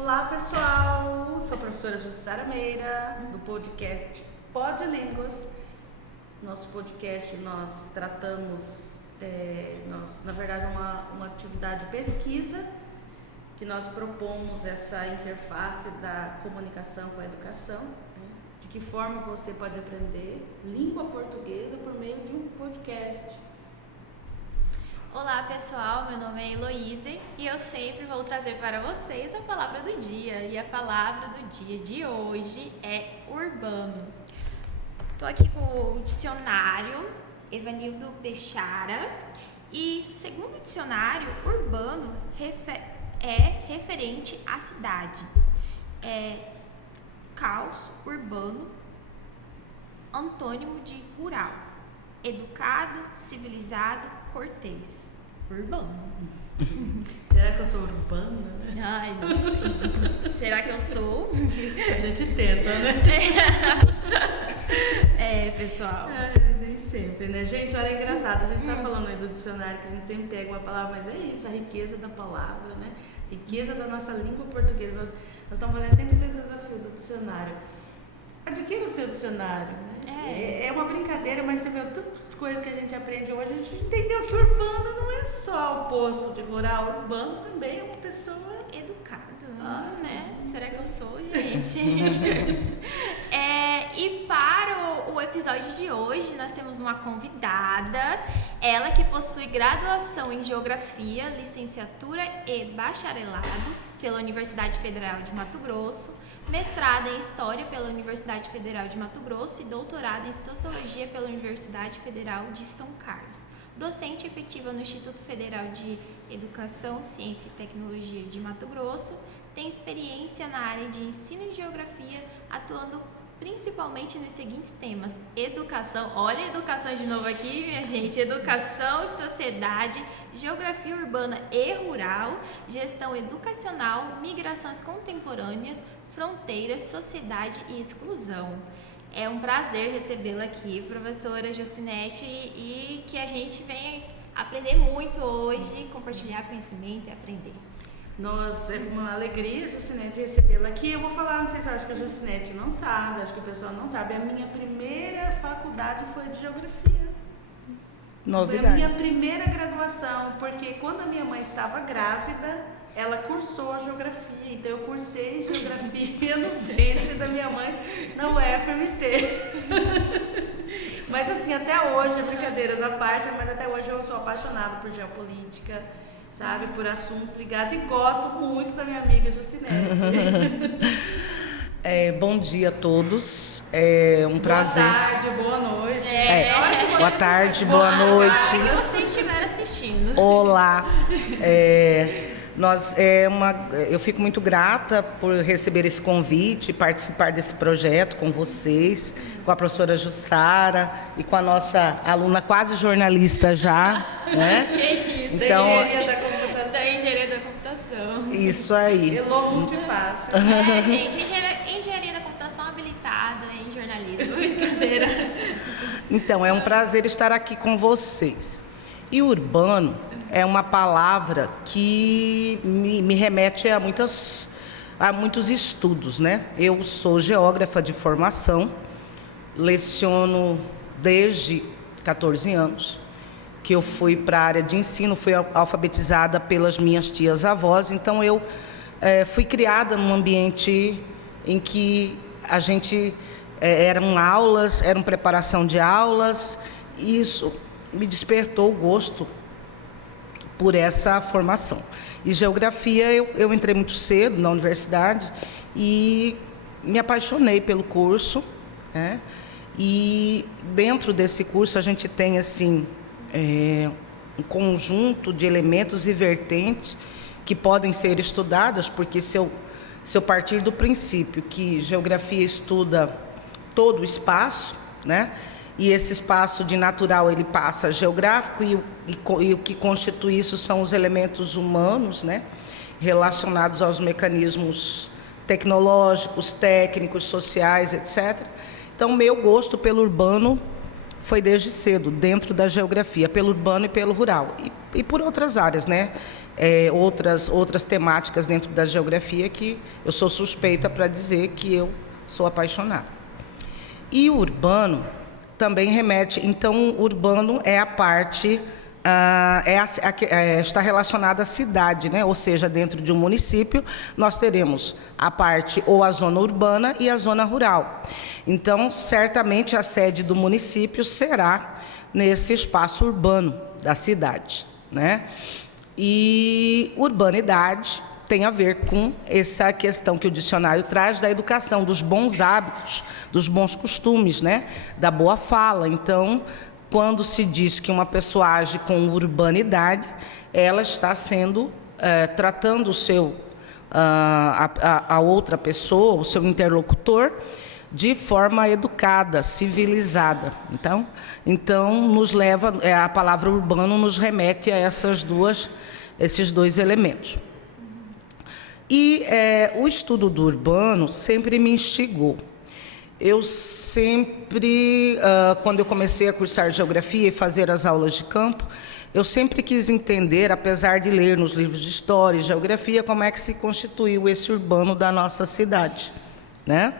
Olá pessoal, sou a professora Jussara Meira, do podcast Podlínguas. Nosso podcast nós tratamos, na verdade é uma atividade de pesquisa que nós propomos essa interface da comunicação com a educação, né? De que forma você pode aprender língua portuguesa por meio de um podcast. Olá pessoal, meu nome é Heloíse e eu sempre vou trazer para vocês a palavra do dia. E a palavra do dia de hoje é urbano. Estou aqui com o dicionário Evanildo Bechara e, segundo o dicionário, urbano é referente à cidade. É caos urbano, antônimo de rural, educado, civilizado, cortês. Urbano. Será que eu sou urbana? Ai, não sei. Será que eu sou? A gente tenta, né? Pessoal. Nem sempre, né? Gente, olha, é engraçado. A gente tá falando aí do dicionário, que a gente sempre pega uma palavra, mas é isso, a riqueza da palavra, né? Riqueza da nossa língua portuguesa. Nós estamos fazendo sempre esse desafio do dicionário. Adquira o seu dicionário, né? É uma brincadeira, mas você vê tanto de coisa que a gente aprende hoje, a gente entendeu que urbano não é só o oposto de rural, urbano também é uma pessoa Educada, né? Será que eu sou, gente? E para o episódio de hoje, nós temos uma convidada, ela que possui graduação em Geografia, licenciatura e bacharelado pela Universidade Federal de Mato Grosso, mestrado em História pela Universidade Federal de Mato Grosso e doutorado em Sociologia pela Universidade Federal de São Carlos. Docente efetiva no Instituto Federal de Educação, Ciência e Tecnologia de Mato Grosso, tem experiência na área de ensino de geografia, atuando principalmente nos seguintes temas: educação, olha a educação de novo aqui, minha gente, educação e sociedade, geografia urbana e rural, gestão educacional, migrações contemporâneas, fronteiras, sociedade e exclusão. É um prazer recebê-la aqui, professora Jocinete, e que a gente venha aprender muito hoje, compartilhar conhecimento e aprender. Nossa, é uma alegria, Jocinete, recebê-la aqui. Eu vou falar, não sei se eu acho que a Jocinete não sabe, acho que o pessoal não sabe. A minha primeira faculdade foi de geografia. Novidade. Foi a minha primeira graduação, porque quando a minha mãe estava grávida, ela cursou a geografia. Então eu cursei geografia no ventre da minha mãe na UFMT. Mas assim, até hoje, brincadeiras à parte, mas até hoje eu sou apaixonada por geopolítica, sabe, por assuntos ligados, e gosto muito da minha amiga Jocinete. Bom dia a todos, é um prazer. Boa tarde, boa noite. Boa tarde, boa noite. Se você estiver assistindo. Olá. Eu fico muito grata por receber esse convite, participar desse projeto com vocês, com a professora Jussara e com a nossa aluna quase jornalista já, né? Que isso, Então, da engenharia da computação. Isso aí. Elô multifácil. Gente, engenharia da computação habilitada em jornalismo, brincadeira. Então, é um prazer estar aqui com vocês. E urbano é uma palavra que me remete a muitos estudos, né? Eu sou geógrafa de formação, leciono desde 14 anos, que eu fui para a área de ensino, fui alfabetizada pelas minhas tias-avós, então eu fui criada num ambiente em que a gente eram preparação de aulas, e isso me despertou o gosto por essa formação. E geografia, eu entrei muito cedo na universidade e me apaixonei pelo curso, né? E dentro desse curso a gente tem assim um conjunto de elementos e vertentes que podem ser estudadas, porque se eu partir do princípio que geografia estuda todo o espaço, né? E esse espaço de natural ele passa geográfico e o que constitui isso são os elementos humanos, né? Relacionados aos mecanismos tecnológicos, técnicos, sociais, etc. Então, meu gosto pelo urbano foi desde cedo, dentro da geografia, pelo urbano e pelo rural. E por outras áreas, né? Outras temáticas dentro da geografia que eu sou suspeita para dizer que eu sou apaixonada. E o urbano também remete... Então, o urbano é a parte... está relacionada à cidade, né? Ou seja, dentro de um município, nós teremos a parte ou a zona urbana e a zona rural. Então, certamente, a sede do município será nesse espaço urbano da cidade, né? E urbanidade tem a ver com essa questão que o dicionário traz da educação, dos bons hábitos, dos bons costumes, né? Da boa fala. Então, quando se diz que uma pessoa age com urbanidade, ela está tratando a outra pessoa, o seu interlocutor, de forma educada, civilizada. Então nos leva, a palavra urbano nos remete a esses dois elementos. E o estudo do urbano sempre me instigou. Eu sempre, quando eu comecei a cursar geografia e fazer as aulas de campo, eu sempre quis entender, apesar de ler nos livros de história e geografia, como é que se constituiu esse urbano da nossa cidade, né?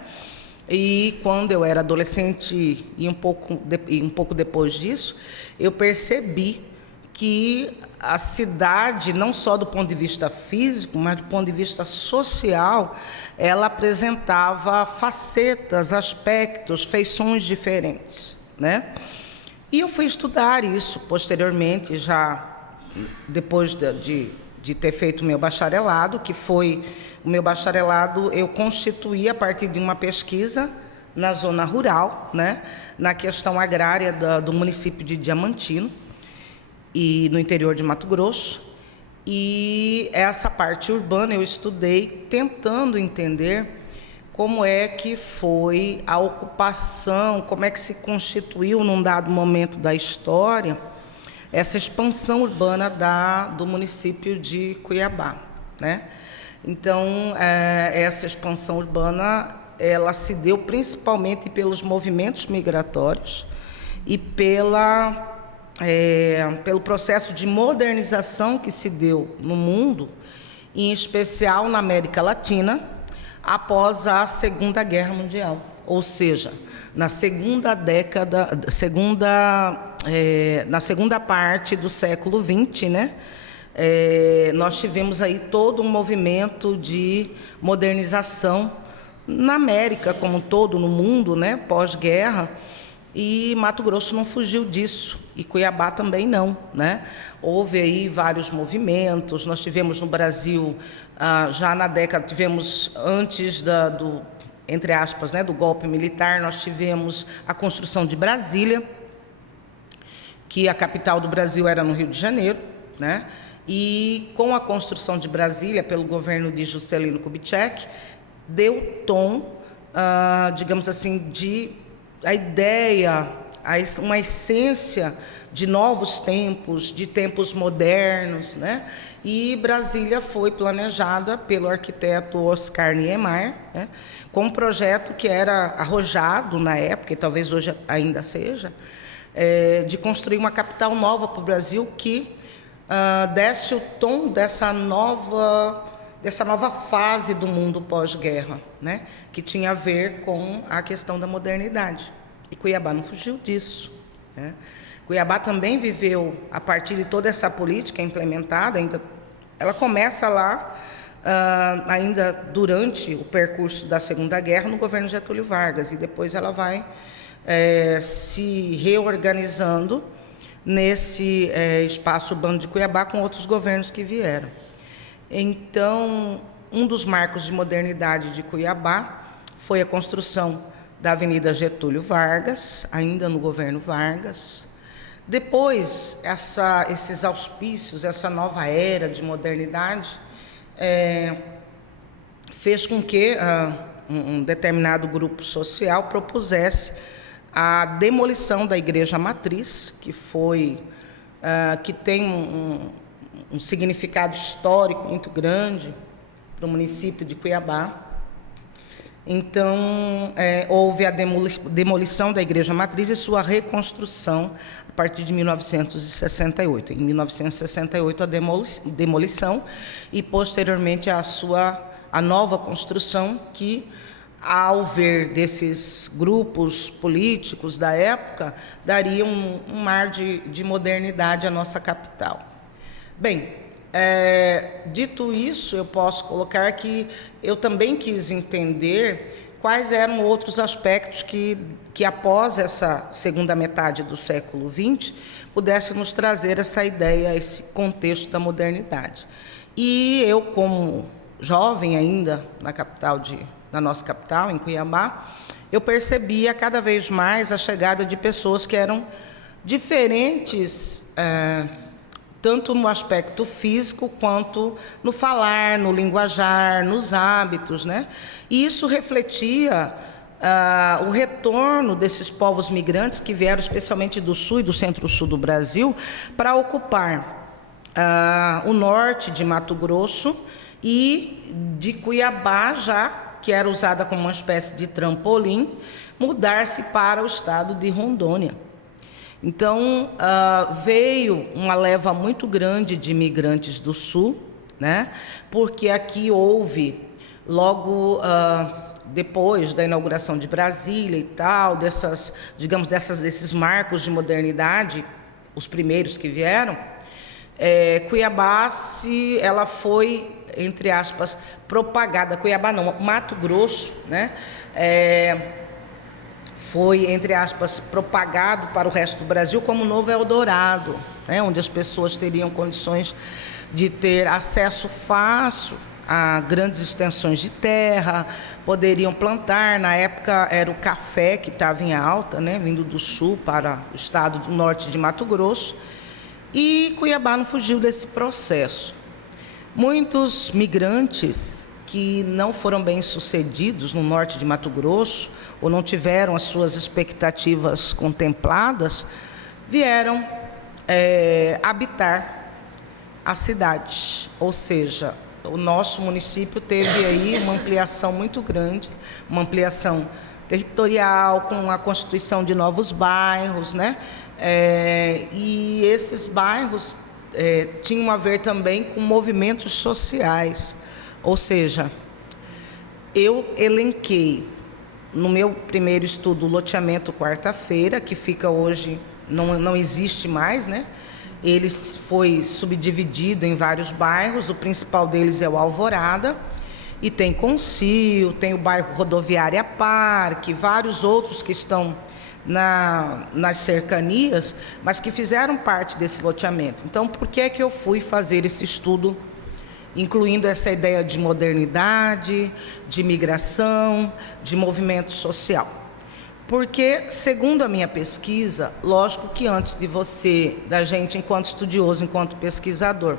E quando eu era adolescente e um pouco depois disso, eu percebi que a cidade, não só do ponto de vista físico, mas do ponto de vista social, ela apresentava facetas, aspectos, feições diferentes, né? E eu fui estudar isso posteriormente, já depois de ter feito o meu bacharelado, que foi o meu bacharelado, eu constituí a partir de uma pesquisa na zona rural, né, na questão agrária do município de Diamantino, e no interior de Mato Grosso. E essa parte urbana eu estudei tentando entender como é que foi a ocupação, como é que se constituiu num dado momento da história essa expansão urbana do município de Cuiabá, né? Então, essa expansão urbana, ela se deu principalmente pelos movimentos migratórios e pelo processo de modernização que se deu no mundo, em especial na América Latina, após a Segunda Guerra Mundial. Ou seja, na segunda parte do século XX, né, nós tivemos aí todo um movimento de modernização na América como um todo, no mundo, né, pós-guerra, e Mato Grosso não fugiu disso, e Cuiabá também não, né? Houve aí vários movimentos, nós tivemos no Brasil, já na década, tivemos antes entre aspas, né, do golpe militar, nós tivemos a construção de Brasília, que a capital do Brasil era no Rio de Janeiro, né? E com a construção de Brasília pelo governo de Juscelino Kubitschek, deu tom, digamos assim, a ideia, uma essência de novos tempos, de tempos modernos, né? E Brasília foi planejada pelo arquiteto Oscar Niemeyer, né, com um projeto que era arrojado na época, e talvez hoje ainda seja, de construir uma capital nova para o Brasil que desse o tom dessa nova fase do mundo pós-guerra, né, que tinha a ver com a questão da modernidade. E Cuiabá não fugiu disso, né? Cuiabá também viveu, a partir de toda essa política implementada, ela começa lá, ainda durante o percurso da Segunda Guerra, no governo Getúlio Vargas, e depois ela vai se reorganizando nesse espaço urbano de Cuiabá com outros governos que vieram. Então, um dos marcos de modernidade de Cuiabá foi a construção da Avenida Getúlio Vargas, ainda no governo Vargas. Depois, esses auspícios, essa nova era de modernidade, fez com que um determinado grupo social propusesse a demolição da Igreja Matriz, que tem um significado histórico muito grande para o município de Cuiabá. Então, houve a demolição da Igreja Matriz e sua reconstrução a partir de 1968. Em 1968, a demolição e, posteriormente, a nova construção que, ao ver desses grupos políticos da época, daria um mar de modernidade à nossa capital. Bem, dito isso, eu posso colocar que eu também quis entender quais eram outros aspectos que após essa segunda metade do século XX, pudesse nos trazer essa ideia, esse contexto da modernidade. E eu, como jovem ainda na nossa capital, em Cuiabá, eu percebia cada vez mais a chegada de pessoas que eram diferentes, tanto no aspecto físico quanto no falar, no linguajar, nos hábitos, né? E isso refletia o retorno desses povos migrantes que vieram especialmente do sul e do centro-sul do Brasil para ocupar o norte de Mato Grosso e de Cuiabá, já que era usada como uma espécie de trampolim, mudar-se para o estado de Rondônia. Então, veio uma leva muito grande de imigrantes do Sul, né? Porque aqui houve, logo depois da inauguração de Brasília e tal, desses marcos de modernidade, os primeiros que vieram, Cuiabá, ela foi, entre aspas, propagada, Cuiabá não, Mato Grosso, né? Foi, entre aspas, propagado para o resto do Brasil como novo Eldorado, né, onde as pessoas teriam condições de ter acesso fácil a grandes extensões de terra, poderiam plantar. Na época era o café que estava em alta, né, vindo do sul para o estado do norte de Mato Grosso, e Cuiabá não fugiu desse processo. Muitos migrantes que não foram bem-sucedidos no norte de Mato Grosso, ou não tiveram as suas expectativas contempladas, vieram habitar a cidade. Ou seja, o nosso município teve aí uma ampliação muito grande, uma ampliação territorial, com a constituição de novos bairros, né? E esses bairros tinham a ver também com movimentos sociais. Ou seja, eu elenquei no meu primeiro estudo o loteamento Quarta-feira, que fica hoje, não existe mais, né? Ele foi subdividido em vários bairros, o principal deles é o Alvorada, e tem Concio, tem o bairro Rodoviária Parque, vários outros que estão nas cercanias, mas que fizeram parte desse loteamento. Então, por que é que eu fui fazer esse estudo, incluindo essa ideia de modernidade, de migração, de movimento social? Porque, segundo a minha pesquisa, lógico que antes da gente, enquanto estudioso, enquanto pesquisador,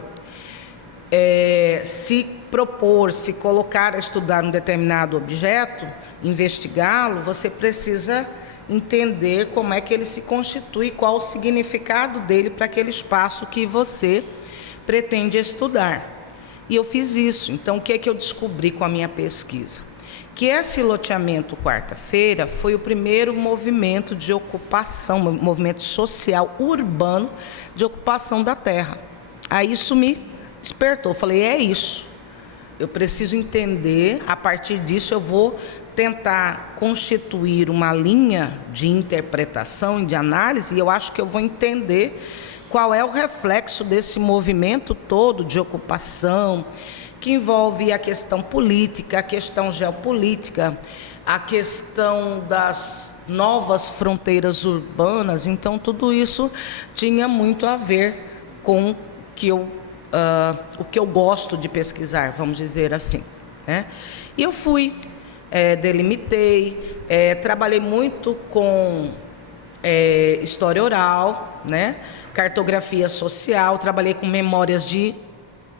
se propor, se colocar a estudar um determinado objeto, investigá-lo, você precisa entender como é que ele se constitui, qual o significado dele para aquele espaço que você pretende estudar. E eu fiz isso. Então, o que é que eu descobri com a minha pesquisa? Que esse loteamento Quarta-feira foi o primeiro movimento de ocupação, movimento social urbano de ocupação da terra. Aí isso me despertou. Eu falei, é isso. Eu preciso entender, a partir disso eu vou tentar constituir uma linha de interpretação e de análise, e eu acho que eu vou entender qual é o reflexo desse movimento todo de ocupação, que envolve a questão política, a questão geopolítica, a questão das novas fronteiras urbanas. Então, tudo isso tinha muito a ver com o que eu gosto de pesquisar, vamos dizer assim, né? E eu fui, delimitei, trabalhei muito com história oral, né? Cartografia social, trabalhei com memórias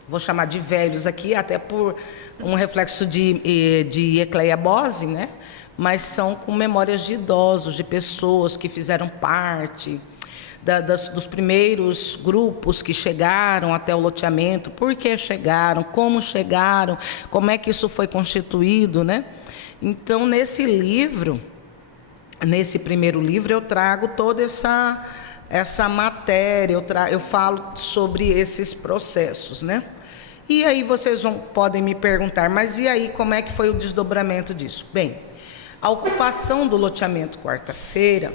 vou chamar de velhos aqui, até por um reflexo de Ecleia Bose, né? Mas são com memórias de idosos, de pessoas que fizeram parte dos primeiros grupos que chegaram até o loteamento, por que chegaram, como é que isso foi constituído, né? Então, nesse primeiro livro, eu trago toda essa matéria, eu falo sobre esses processos, né? E aí vocês podem me perguntar, mas e aí como é que foi o desdobramento disso? Bem, a ocupação do loteamento Quarta-feira,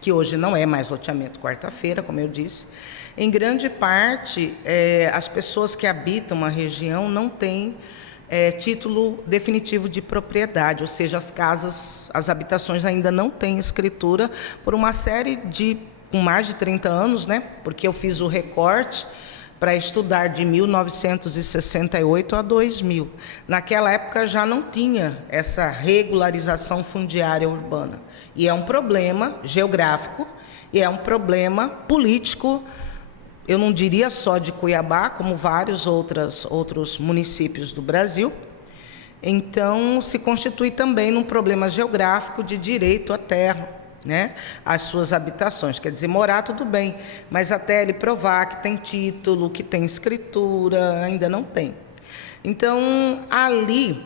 que hoje não é mais loteamento Quarta-feira, como eu disse, em grande parte, as pessoas que habitam uma região não têm título definitivo de propriedade, ou seja, as habitações ainda não têm escritura por uma série com mais de 30 anos, né? Porque eu fiz o recorte para estudar de 1968 a 2000. Naquela época já não tinha essa regularização fundiária urbana. E é um problema geográfico e é um problema político, eu não diria só de Cuiabá, como vários outros municípios do Brasil. Então, se constitui também num problema geográfico de direito à terra, né, as suas habitações. Quer dizer, morar tudo bem, mas até ele provar que tem título, que tem escritura, ainda não tem. Então, ali,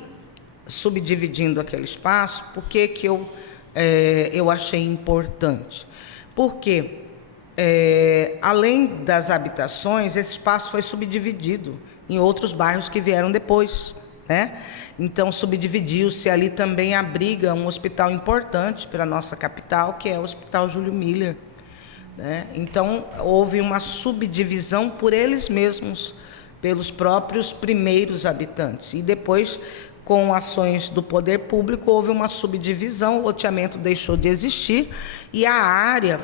subdividindo aquele espaço, por que eu achei importante? Porque, além das habitações, esse espaço foi subdividido em outros bairros que vieram depois, né? Então, subdividiu-se, ali também abriga um hospital importante para a nossa capital, que é o Hospital Júlio Miller, né? Então, houve uma subdivisão por eles mesmos, pelos próprios primeiros habitantes. E depois, com ações do poder público, houve uma subdivisão, o loteamento deixou de existir e a área,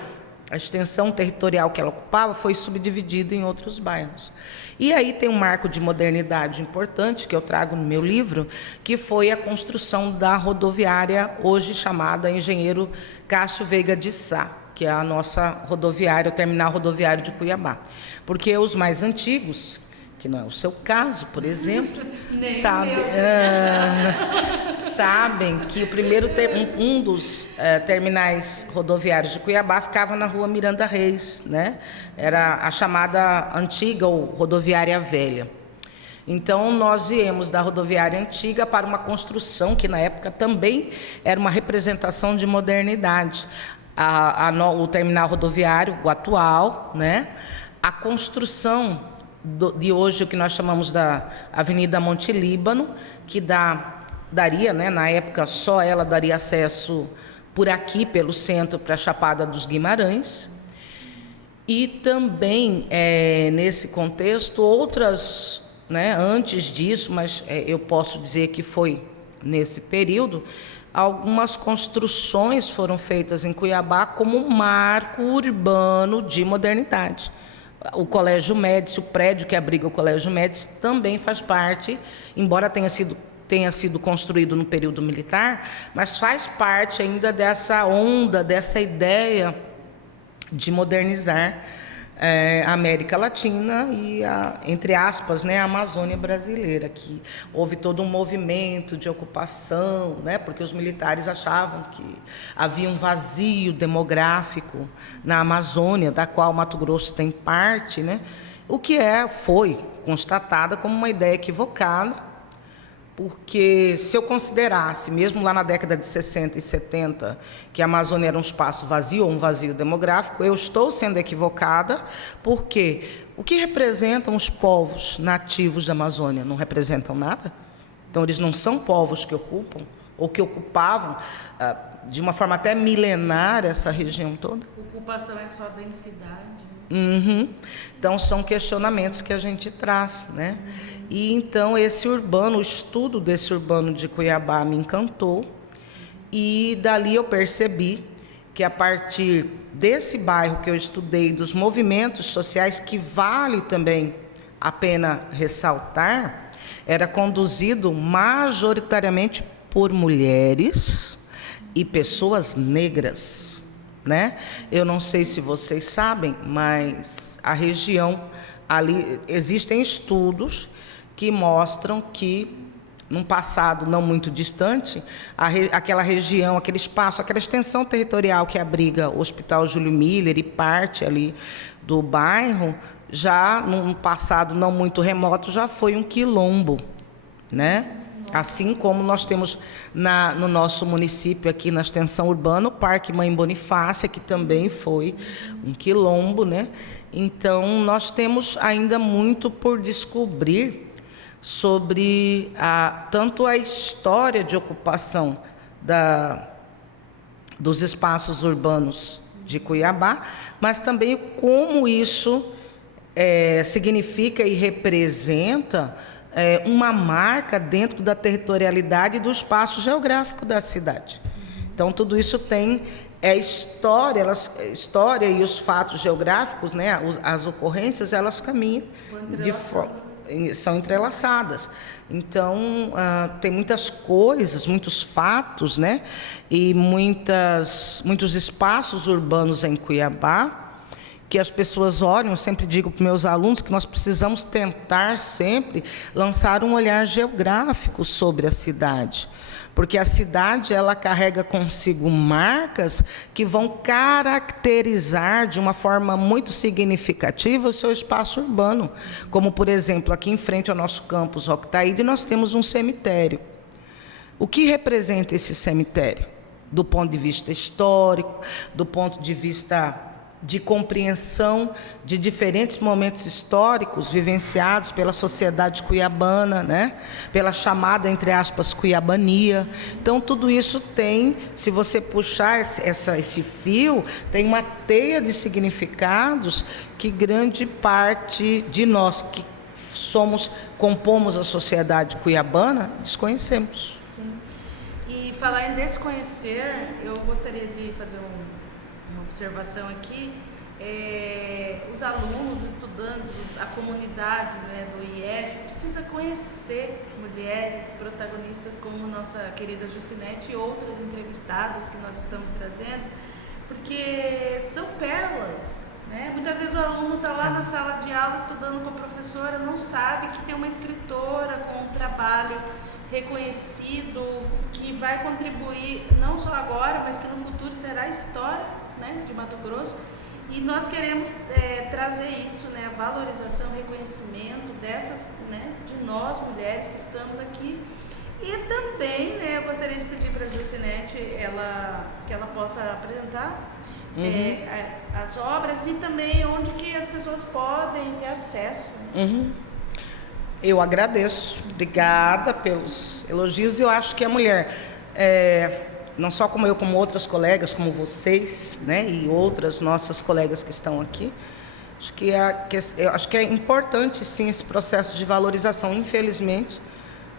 a extensão territorial que ela ocupava, foi subdividida em outros bairros. E aí tem um marco de modernidade importante, que eu trago no meu livro, que foi a construção da rodoviária, hoje chamada Engenheiro Cássio Veiga de Sá, que é a nossa rodoviária, o terminal rodoviário de Cuiabá. Porque os mais antigos, que não é o seu caso, por exemplo, sabem que o primeiro um dos terminais rodoviários de Cuiabá ficava na rua Miranda Reis, né? Era a chamada antiga ou rodoviária velha. Então, nós viemos da rodoviária antiga para uma construção que, na época, também era uma representação de modernidade. O terminal rodoviário, o atual, né? A construção de hoje, o que nós chamamos da Avenida Monte Líbano, que daria, né, na época, só ela daria acesso por aqui, pelo centro, para a Chapada dos Guimarães. E também, nesse contexto, outras, né, antes disso, mas eu posso dizer que foi nesse período, algumas construções foram feitas em Cuiabá como um marco urbano de modernidade. O Colégio Médici, o prédio que abriga o Colégio Médici, também faz parte, embora tenha sido construído no período militar, mas faz parte ainda dessa onda, dessa ideia de modernizar a América Latina e, entre aspas, né, a Amazônia brasileira, que houve todo um movimento de ocupação, né, porque os militares achavam que havia um vazio demográfico na Amazônia, da qual Mato Grosso tem parte, né, o que foi constatada como uma ideia equivocada, porque se eu considerasse, mesmo lá na década de 60 e 70, que a Amazônia era um espaço vazio, ou um vazio demográfico, eu estou sendo equivocada, porque o que representam os povos nativos da Amazônia? Não representam nada? Então, eles não são povos que ocupam, ou que ocupavam, de uma forma até milenar, essa região toda? Ocupação é só densidade. Uhum. Então, são questionamentos que a gente traz, né? E então o estudo desse urbano de Cuiabá me encantou, e dali eu percebi que a partir desse bairro que eu estudei, dos movimentos sociais, que vale também a pena ressaltar, era conduzido majoritariamente por mulheres e pessoas negras, né? Eu não sei se vocês sabem, mas a região ali, existem estudos que mostram que, num passado não muito distante, aquela região, aquele espaço, aquela extensão territorial que abriga o Hospital Júlio Miller e parte ali do bairro, já num passado não muito remoto, já foi um quilombo, né? Assim como nós temos no nosso município, aqui na extensão urbana, o Parque Mãe Bonifácia, que também foi um quilombo, né? Então, nós temos ainda muito por descobrir sobre tanto a história de ocupação dos espaços urbanos de Cuiabá, mas também como isso significa e representa uma marca dentro da territorialidade do espaço geográfico da cidade. Então, tudo isso tem história, história e os fatos geográficos, né, as ocorrências, elas caminham são entrelaçadas. Então, tem muitas coisas, muitos fatos, né, e muitos espaços urbanos em Cuiabá, que as pessoas olham. Eu sempre digo para meus alunos que nós precisamos tentar sempre lançar um olhar geográfico sobre a cidade, porque a cidade, ela carrega consigo marcas que vão caracterizar de uma forma muito significativa o seu espaço urbano, como, por exemplo, aqui em frente ao nosso campus Roque Taíde, nós temos um cemitério. O que representa esse cemitério? Do ponto de vista histórico, do ponto de vista de compreensão de diferentes momentos históricos vivenciados pela sociedade cuiabana, né? Pela chamada, entre aspas, cuiabania. Então, tudo isso tem, se você puxar esse fio, tem uma teia de significados que grande parte de nós que compomos a sociedade cuiabana, desconhecemos. Sim. E falar em desconhecer, eu gostaria de fazer uma observação aqui. Os alunos, estudantes, a comunidade, né, do IF precisa conhecer mulheres protagonistas como nossa querida Jucinete e outras entrevistadas que nós estamos trazendo, porque são pérolas, né? Muitas vezes o aluno está lá na sala de aula estudando com a professora, não sabe que tem uma escritora com um trabalho reconhecido, que vai contribuir não só agora, mas que no futuro será a história, né, de Mato Grosso. E nós queremos trazer isso, né, a valorização, reconhecimento dessas, né, de nós mulheres que estamos aqui. E também, né, eu gostaria de pedir para a Jucinete que ela possa apresentar as obras e também onde que as pessoas podem ter acesso. Eu agradeço, obrigada pelos elogios. Eu acho que a mulher, não só como eu, como outras colegas, como vocês, né, e outras nossas colegas que estão aqui, eu acho que é importante, sim, esse processo de valorização. Infelizmente,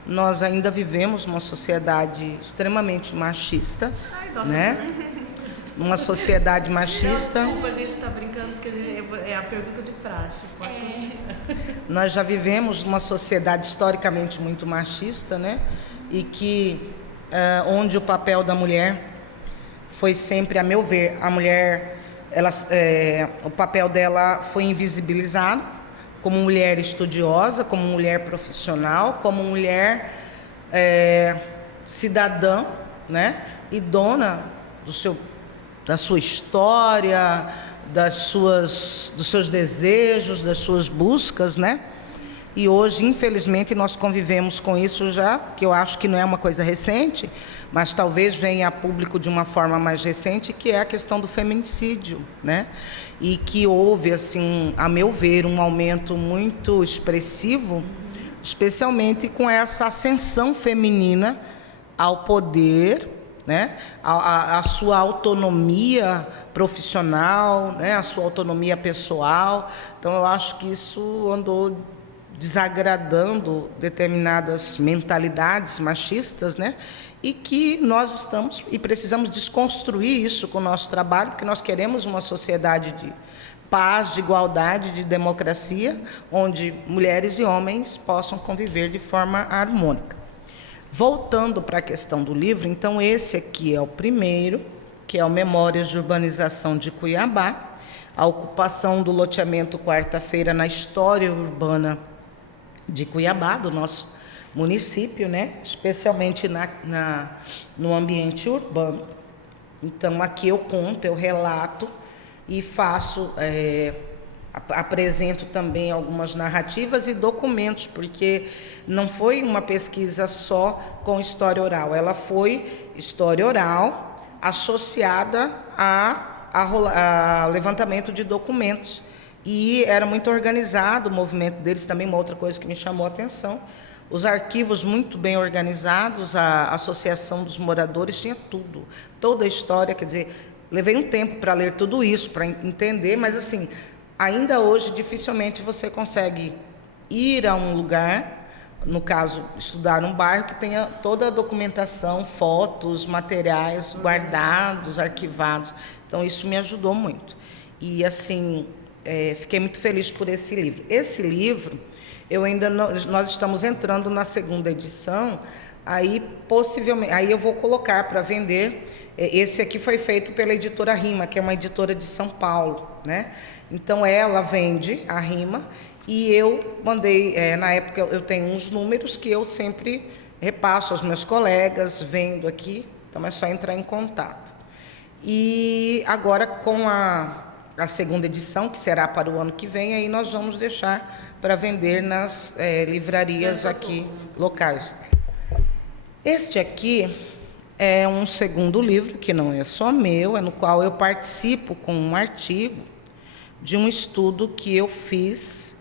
nós ainda vivemos uma sociedade extremamente machista, né? Uma sociedade machista. Desculpa, a gente está brincando porque é a pergunta de praxe. Nós já vivemos uma sociedade historicamente muito machista, né? E que onde o papel da mulher foi sempre, a meu ver, a mulher, o papel dela foi invisibilizado como mulher estudiosa, como mulher profissional, como mulher cidadã, né? E dona da sua história, dos seus desejos, das suas buscas, né? E hoje, infelizmente, nós convivemos com isso já, que eu acho que não é uma coisa recente, mas talvez venha a público de uma forma mais recente, que é a questão do feminicídio, né? E que houve, assim, a meu ver, um aumento muito expressivo, especialmente com essa ascensão feminina ao poder, né? A sua autonomia profissional, né? A sua autonomia pessoal. Então, eu acho que isso andou desagradando determinadas mentalidades machistas, né? E que nós estamos e precisamos desconstruir isso com o nosso trabalho, porque nós queremos uma sociedade de paz, de igualdade, de democracia, onde mulheres e homens possam conviver de forma harmônica. Voltando para a questão do livro, então esse aqui é o primeiro, que é o Memórias de Urbanização de Cuiabá, a ocupação do loteamento Quarta-feira na história urbana de Cuiabá, do nosso município, né? Especialmente no ambiente urbano. Então, aqui eu conto, eu relato e faço Apresento também algumas narrativas e documentos, porque não foi uma pesquisa só com história oral, ela foi história oral associada a levantamento de documentos. E era muito organizado o movimento deles também, uma outra coisa que me chamou a atenção. Os arquivos muito bem organizados, a associação dos moradores tinha tudo, toda a história, quer dizer, levei um tempo para ler tudo isso, para entender, mas assim, ainda hoje dificilmente você consegue ir a um lugar, no caso, estudar um bairro que tenha toda a documentação, fotos, materiais guardados, arquivados. Então isso me ajudou muito. E assim, fiquei muito feliz por esse livro. Esse livro, nós estamos entrando na segunda edição, aí possivelmente, aí eu vou colocar para vender. Esse aqui foi feito pela editora Rima, que é uma editora de São Paulo, né? Então ela vende a Rima e eu mandei, na época eu tenho uns números que eu sempre repasso aos meus colegas, vendo aqui, então é só entrar em contato. E agora com a segunda edição, que será para o ano que vem, aí nós vamos deixar para vender nas livrarias aqui locais. Este aqui é um segundo livro, que não é só meu, é no qual eu participo com um artigo de um estudo que eu fiz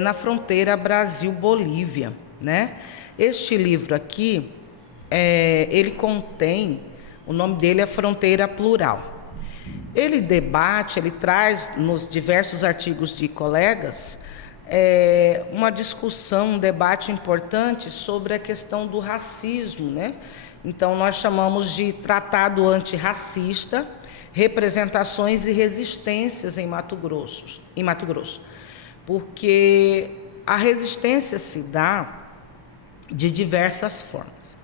na fronteira Brasil-Bolívia, né? Este livro aqui, ele contém, o nome dele é Fronteira Plural. Ele debate, ele traz nos diversos artigos de colegas uma discussão, um debate importante sobre a questão do racismo, né? Então, nós chamamos de Tratado Antirracista, Representações e Resistências em Mato Grosso, porque a resistência se dá de diversas formas.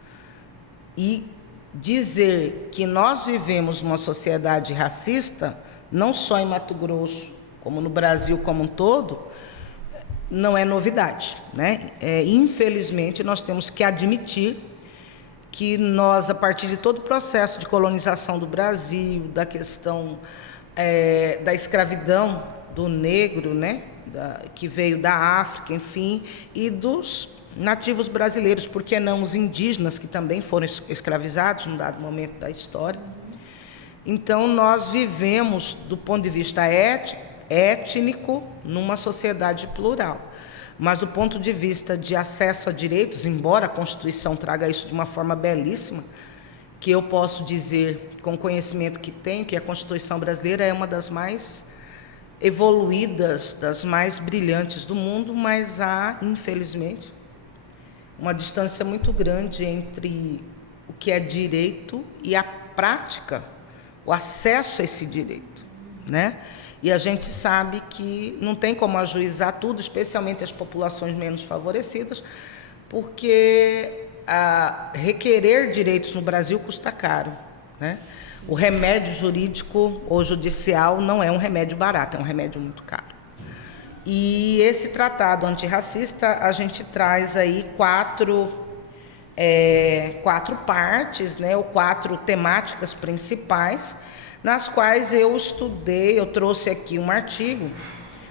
E dizer que nós vivemos uma sociedade racista, não só em Mato Grosso, como no Brasil como um todo, não é novidade, né? Infelizmente, nós temos que admitir que nós, a partir de todo o processo de colonização do Brasil, da questão da escravidão do negro, né? Que veio da África, enfim, e dos nativos brasileiros, por que não os indígenas, que também foram escravizados num dado momento da história. Então, nós vivemos, do ponto de vista étnico, numa sociedade plural. Mas, do ponto de vista de acesso a direitos, embora a Constituição traga isso de uma forma belíssima, que eu posso dizer, com o conhecimento que tenho, que a Constituição brasileira é uma das mais evoluídas, das mais brilhantes do mundo, mas há, infelizmente, uma distância muito grande entre o que é direito e a prática, o acesso a esse direito, né? E a gente sabe que não tem como ajuizar tudo, especialmente as populações menos favorecidas, porque requerer direitos no Brasil custa caro, né? O remédio jurídico ou judicial não é um remédio barato, é um remédio muito caro. E esse tratado antirracista, a gente traz aí quatro partes, né, ou 4 temáticas principais, nas quais eu estudei, eu trouxe aqui um artigo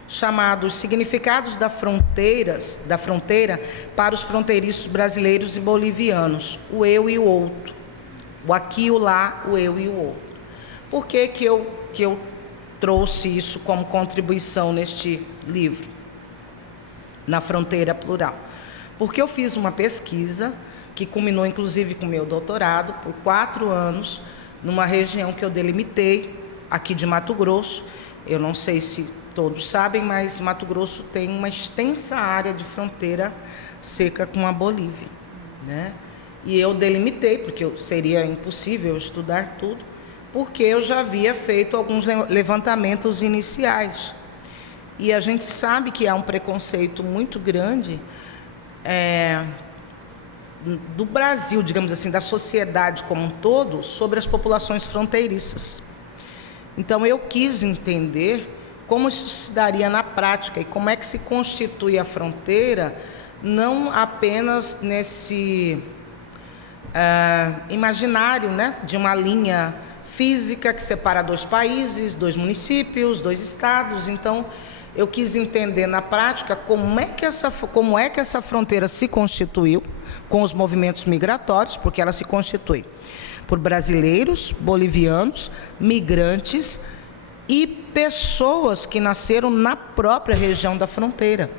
chamado Os Significados da Fronteira para os Fronteiriços Brasileiros e Bolivianos, o eu e o outro, o aqui, o lá, o eu e o outro. Por que que eu trouxe isso como contribuição neste livro, na Fronteira Plural? Porque eu fiz uma pesquisa que culminou inclusive com o meu doutorado por 4 anos, numa região que eu delimitei, aqui de Mato Grosso. Eu não sei se todos sabem, mas Mato Grosso tem uma extensa área de fronteira seca com a Bolívia, né? E eu delimitei, porque seria impossível estudar tudo, porque eu já havia feito alguns levantamentos iniciais. E a gente sabe que há um preconceito muito grande do Brasil, digamos assim, da sociedade como um todo, sobre as populações fronteiriças. Então, eu quis entender como isso se daria na prática e como é que se constitui a fronteira, não apenas nesse imaginário, né, de uma linha física que separa 2 países, 2 municípios, 2 estados. Então, eu quis entender na prática como é que essa fronteira se constituiu com os movimentos migratórios, porque ela se constitui por brasileiros, bolivianos, migrantes e pessoas que nasceram na própria região da fronteira,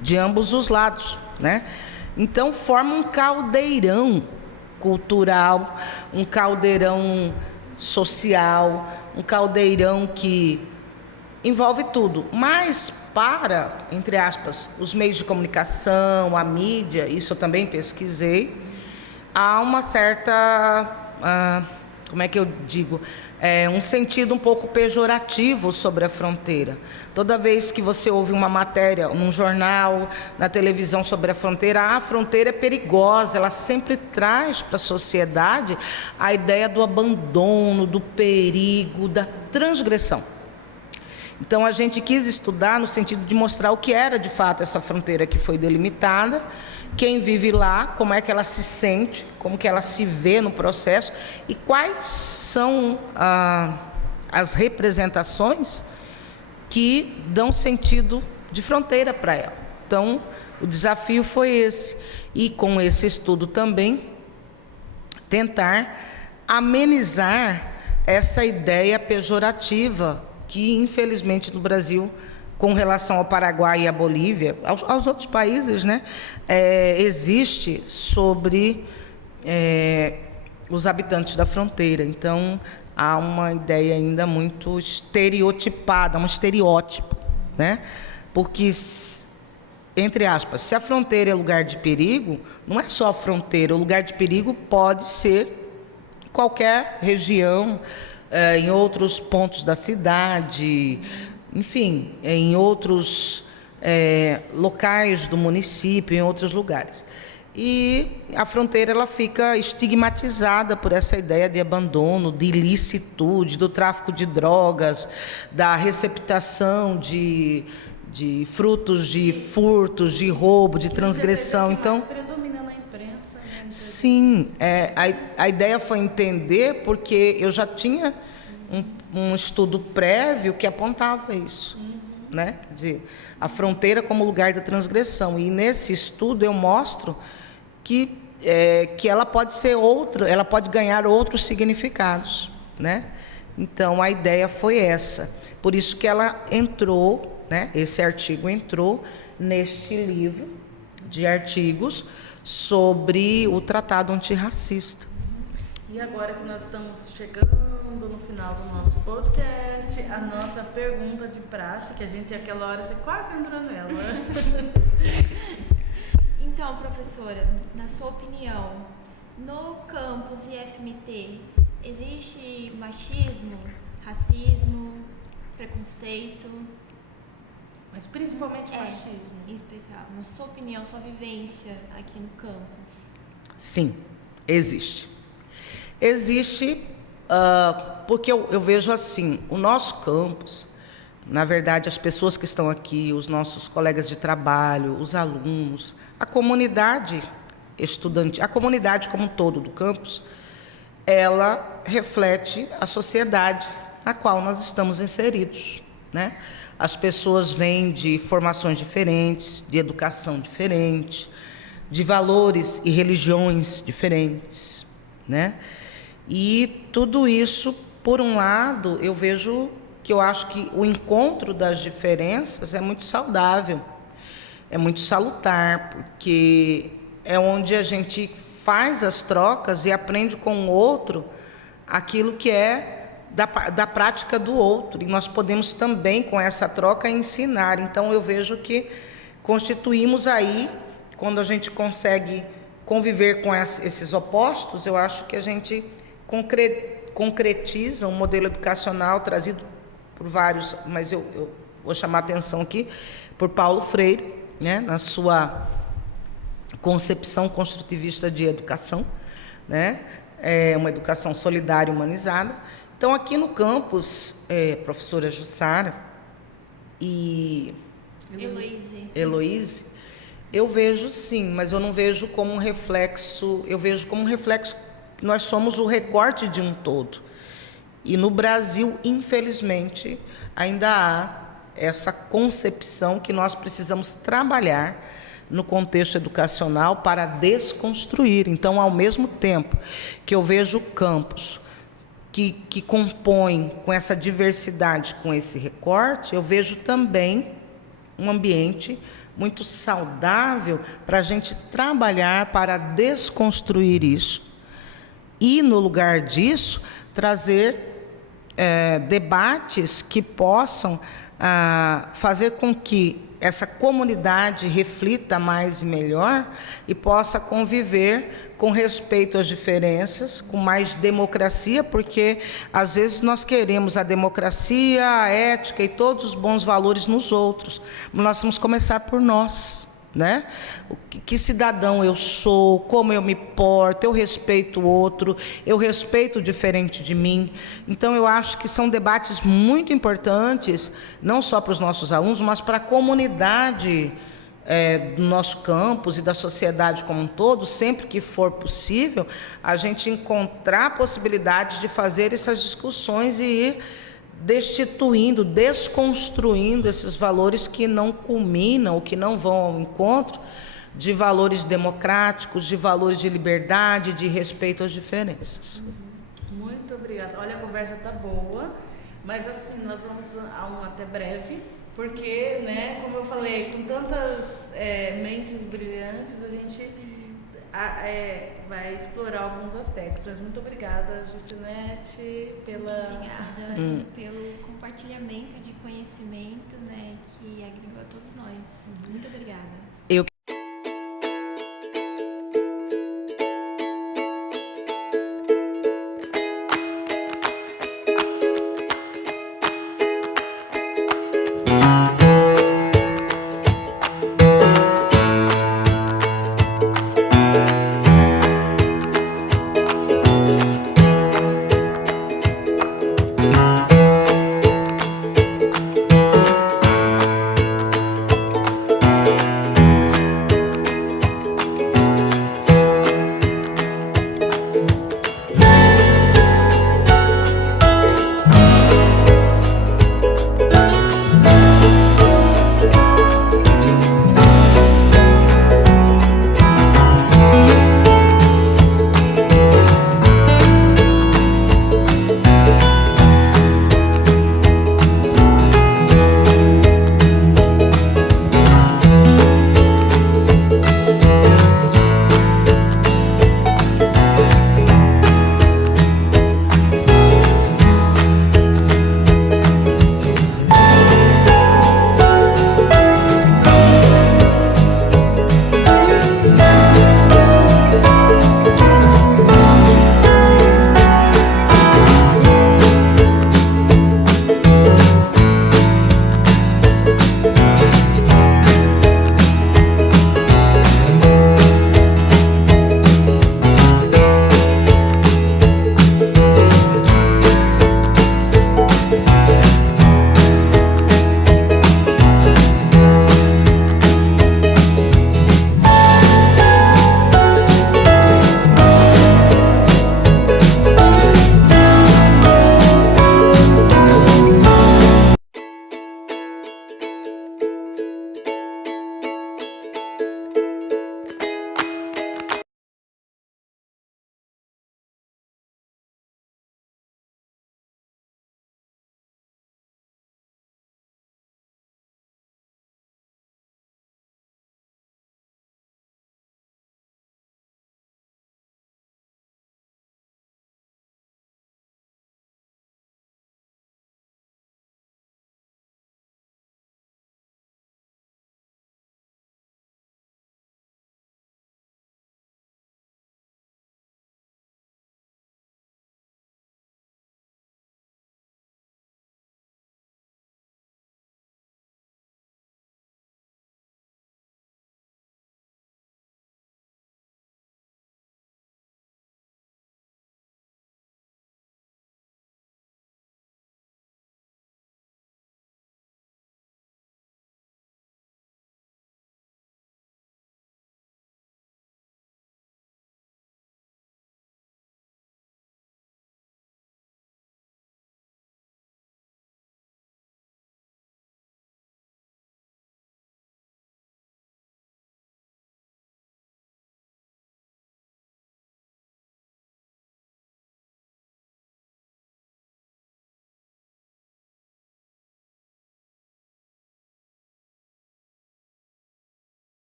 de ambos os lados, né? Então, forma um caldeirão cultural, um caldeirão social, um caldeirão que envolve tudo. Mas para, entre aspas, os meios de comunicação, a mídia, isso eu também pesquisei, há uma certa, como é que eu digo, um sentido um pouco pejorativo sobre a fronteira. Toda vez que você ouve uma matéria, num jornal, na televisão sobre a fronteira é perigosa, ela sempre traz para a sociedade a ideia do abandono, do perigo, da transgressão. Então, a gente quis estudar no sentido de mostrar o que era, de fato, essa fronteira que foi delimitada, quem vive lá, como é que ela se sente, como que ela se vê no processo e quais são as representações que dão sentido de fronteira para ela. Então, o desafio foi esse. E com esse estudo também, tentar amenizar essa ideia pejorativa que, infelizmente, no Brasil, com relação ao Paraguai e à Bolívia, aos outros países, né, existe sobre os habitantes da fronteira. Então, há uma ideia ainda muito estereotipada, um estereótipo, né? Porque, entre aspas, se a fronteira é lugar de perigo, não é só a fronteira, o lugar de perigo pode ser qualquer região, em outros pontos da cidade, enfim, em outros locais do município, em outros lugares. E a fronteira ela fica estigmatizada por essa ideia de abandono, de ilicitude, do tráfico de drogas, da receptação de frutos de furtos, de roubo, de transgressão. Então, predomina na imprensa, né? Sim, a ideia foi entender, porque eu já tinha um estudo prévio que apontava isso, né? Quer dizer, a fronteira como lugar da transgressão. E nesse estudo eu mostro que ela pode ser outra, ela pode ganhar outros significados, né? Então a ideia foi essa. Por isso que ela entrou, né? Esse artigo entrou neste livro de artigos sobre o Tratado Antirracista. E agora que nós estamos chegando no final do nosso podcast, a nossa pergunta de praxe, que a gente àquela hora você quase entrou nela. Então, professora, na sua opinião, no campus IFMT, existe machismo, racismo, preconceito? Mas principalmente machismo. Em especial, na sua opinião, sua vivência aqui no campus. Sim, existe. Existe, porque eu vejo assim, o nosso campus, na verdade, as pessoas que estão aqui, os nossos colegas de trabalho, os alunos, a comunidade estudante, a comunidade como um todo do campus, ela reflete a sociedade na qual nós estamos inseridos, né? As pessoas vêm de formações diferentes, de educação diferente, de valores e religiões diferentes, né? E tudo isso, por um lado, eu acho que o encontro das diferenças é muito saudável, é muito salutar, porque é onde a gente faz as trocas e aprende com o outro aquilo que é da prática do outro. E nós podemos também, com essa troca, ensinar. Então, eu vejo que constituímos aí, quando a gente consegue conviver com esses opostos, eu acho que a gente concretiza um modelo educacional trazido por vários, mas eu vou chamar a atenção aqui, por Paulo Freire, né, na sua concepção construtivista de educação, né, uma educação solidária e humanizada. Então, aqui no campus, professora Jussara e Heloíse, eu vejo sim, mas eu não vejo como um reflexo, eu vejo como um reflexo que nós somos o recorte de um todo. E no Brasil, infelizmente, ainda há essa concepção que nós precisamos trabalhar no contexto educacional para desconstruir. Então, ao mesmo tempo que eu vejo campos que compõem com essa diversidade, com esse recorte, eu vejo também um ambiente muito saudável para a gente trabalhar para desconstruir isso e, no lugar disso, trazer debates que possam fazer com que essa comunidade reflita mais e melhor e possa conviver com respeito às diferenças, com mais democracia, porque às vezes nós queremos a democracia, a ética e todos os bons valores nos outros, mas nós temos que começar por nós, né? Que cidadão eu sou, como eu me porto, eu respeito o outro, eu respeito o diferente de mim. Então eu acho que são debates muito importantes, não só para os nossos alunos, mas para a comunidade do nosso campus e da sociedade como um todo, sempre que for possível, a gente encontrar possibilidades de fazer essas discussões e ir destituindo, desconstruindo esses valores que não culminam, ou que não vão ao encontro de valores democráticos, de valores de liberdade, de respeito às diferenças. Muito obrigada. Olha, a conversa está boa, mas assim, nós vamos a um até breve, porque, né, como eu falei, com tantas mentes brilhantes, a gente vai explorar alguns aspectos. Mas muito obrigada, Gicinete, Obrigada pelo compartilhamento de conhecimento, né, que agregou a todos nós. Muito obrigada.